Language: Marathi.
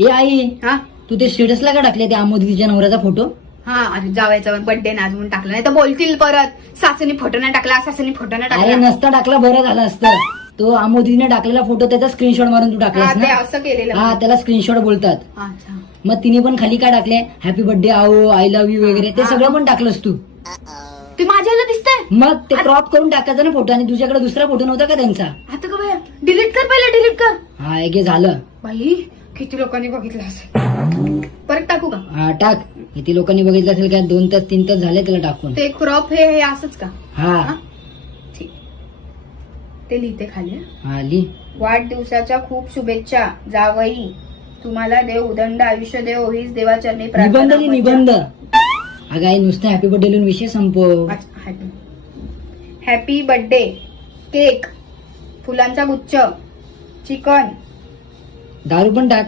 ए आई, हा तू ते स्टेटसला का टाकले ते आमोदीच्या नवऱ्याचा फोटो? हा अरे जावायचा बर्थडे ना म्हणून टाकलं, नाही तर बोलतील परत सासूनी फोटो नाही टाकला, सासूनी फोटो नाही अरे टाकला. नसता टाकला बरं झालं असतं. तो आमोदीने टाकलेला फोटो त्याचा स्क्रीनशॉट मारून तू हा, टाकलास ते ना. असं केलेलं हा, त्याला स्क्रीनशॉट बोलतात. अच्छा. मग तिने पण खाली काय टाकले, हॅपी बर्थडे आओ, आय लव्ह यू वगैरे, ते हा. सगळं पण टाकलंस तू. ते माझ्याला दिसतंय. मग ते क्रॉप करून टाकायचा ना फोटो, आणि तुझ्याकडे दुसरा फोटो नव्हता का त्यांचा? आता का बाया डिलीट कर, पहिले डिलीट कर. हा, एक हे झालं. बाई किती लोकांनी बघितलं असेल, परत टाकू का? हा, टाक. किती लोकांनी बघितलं असेल काय, 2 तास 3 तास झाले त्याला टाकून. ते क्रॉप हे असंच का? हा हा? ठीक, ते लिहिते खाली. हा, ली. वाढदिवसाच्या खूप शुभेच्छा जावई, तुम्हाला देव उदंड आयुष्य देव, हीच देवाचरणी निबंध प्रार्थना. ली, निबंध. अगं आई, नुसतं हॅपी बर्थडे लिहून विषय संपव. हॅपी बर्थडे, केक, फुलांचा गुच्छ, चिकन. दारू पण टाक.